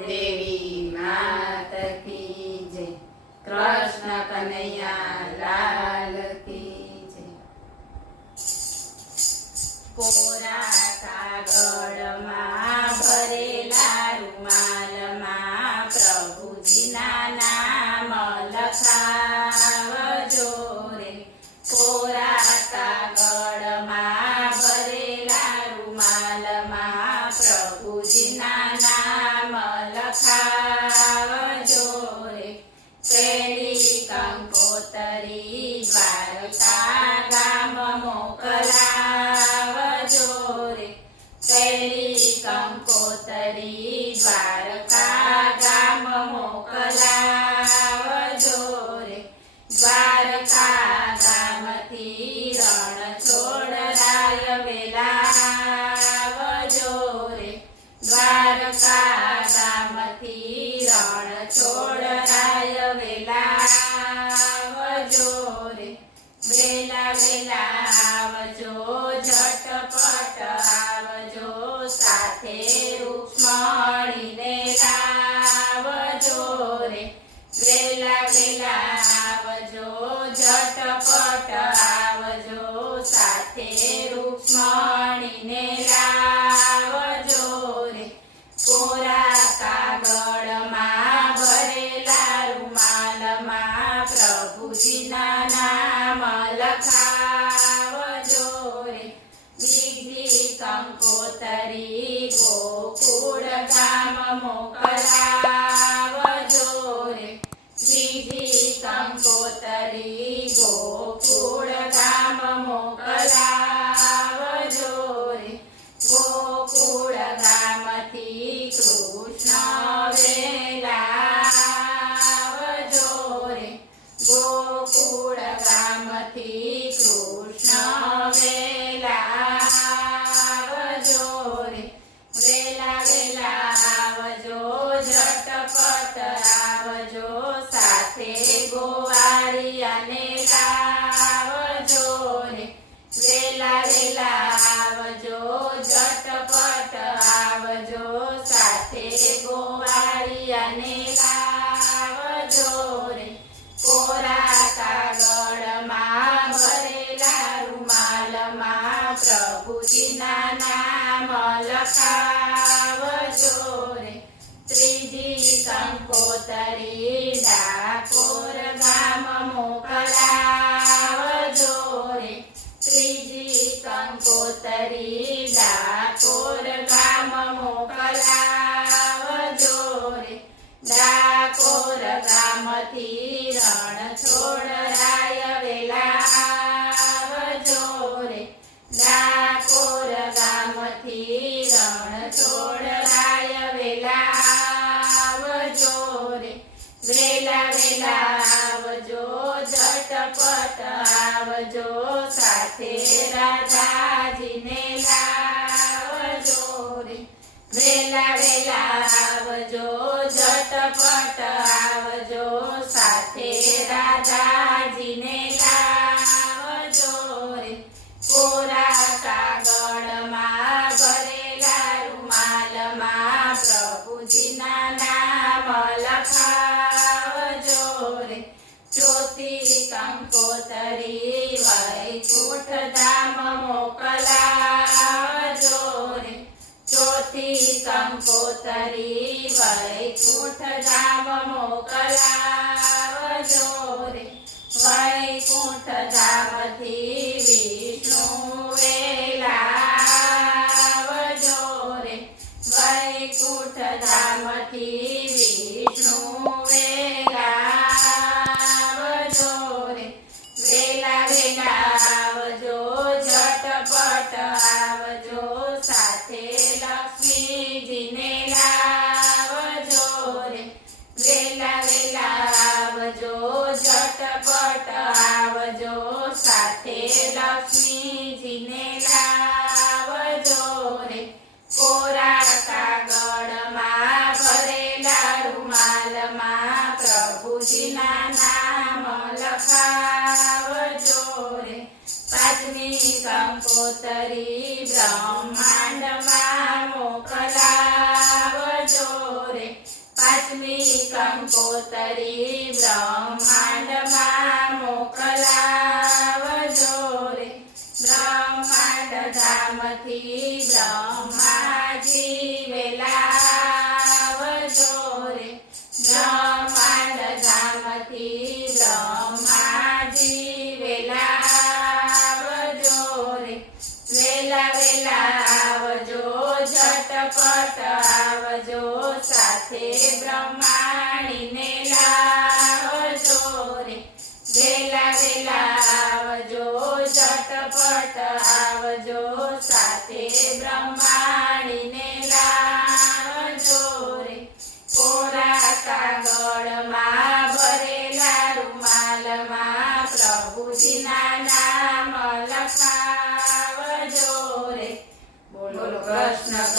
દેવી માત કી જય, કૃષ્ણ કનૈયા લાલ કી જય. કોરા કાગળમાં ભરેલા રૂમાલમાં પ્રભુજીના નામ લખાવજો રે. કોરા કાગળમાં ભરેલા રૂમાલમાં પ્રભુજીના નામ લખાવજો રે. પેલી કંકોતરી દ્વારકા ગામ મોકલાવજો રે. પેલી કંકોતરી દ્વારકા ગામ મોકલાવજો રે. દ્વારકા ગામથી રણછોડરાય વેલાવજો રે. દ્વારકા ગામથી રણછોડરાય વેલાવજો રે. વેલા વેલા આવજો, ઝટપટ આવજો, સાથે રૂક્ષ્મણીને લાવજો રે. વેલા વેલા આવજો, ઝટપટ આવજો, સાથે રૂક્ષ્મણીને લાવજો રે. કોરા કાગળમાં ભરેલા રૂમાલમાં પ્રભુજીના નામ લખાવજો રે. બીજી કંકોતરી ગોકુળ ગામ મોકલાવજો રે. બીજી કંકોતરી ગોકુળ ગામ મોકલાવજો રે. ગોકુળ ગામથી કૃષ્ણ વેલાવજો રે. ગોકુળ ગામથી કૃષ્ણ વેલાવજો રે. વેલા વેલા આવજો, ઝટપટ આવજો, સાથે ગોવાળિયાને લાવજો રે. વેલા વેલા આવજો, ઝટપટ આવજો, સાથે ગોવાળિયાને લાવજો રે. કોરા કાગળમાં ભરેલા રૂમાલમાં પ્રભુજીના નામ લખાવજો રે. ત્રીજી કંકોતરી ડાકોર ગામ મોકલાવજો રે. ત્રીજી કંકોતરી ડાકોર ગામ મોકલાવજો રે. ડાકોર ગામથી રણછોડરાય વેલાવજો રે. ડાકોર ગામથી રણછોડરાય વેલાવજો રે. વેલા વેલા આવજો, ઝટપટ આવજો, સાથે રાધાજીને લાવજો રે. વેલા વેલા આવજો, ઝટપટ આવજો, સાથે રાધાજીને લાવજો રે. કોરા કાગળમાં ભરેલા રૂમાલમાં પ્રભુજીના નામ લખાવજો રે. ચોથી કંકોતરી વૈકુંઠ ધામ મોકલાવજો રે. ચોથી કંકોતરી વૈકુંઠ ધામ મોકલાવજો રે. વૈકુંઠ ધામથી વિષ્ણુ વેલાવજો રે. વૈકુંઠ ધામથી વિષ્ણુ વેલાવજો રે. વેલા વેલા આવજો, ઝટપટ આવજો, સાથે લક્ષ્મીજીને લાવજો રે. વેલા વેલા આવજો, ઝટપટ આવજો, સાથે લક્ષ્મીજીને લાવજો રે. કોરા કાગળમાં ભરેલા રૂમાલમાં પ્રભુજીના નામ લખાવજો રે. પાંચમી કંકોતરી બ્રહ્માંડમાં મોકલાવજો રે. પાંચમી કંકોતરી બ્રહ્માંડમાં મોકલાવજો રે બ્રહ્માંડ ધામથી બ્રહ્માજી વેલાવજો રે બ્રહ્માંડ ધામથી બ્રહ્માજી વેલાવજો રે વેલા વેલા આવજો ઝટપટ આવજો સાથે બ્રહ્માણીને લાવજો રે વેલા વેલા આવજો ઝટપટ આવજો સાથે બ્રહ્માણીને લાવજો રે કોરા કાગળમાં ભરેલા રૂમાલમાં પ્રભુજીના નામ લખાવજો રે બોલો કૃષ્ણ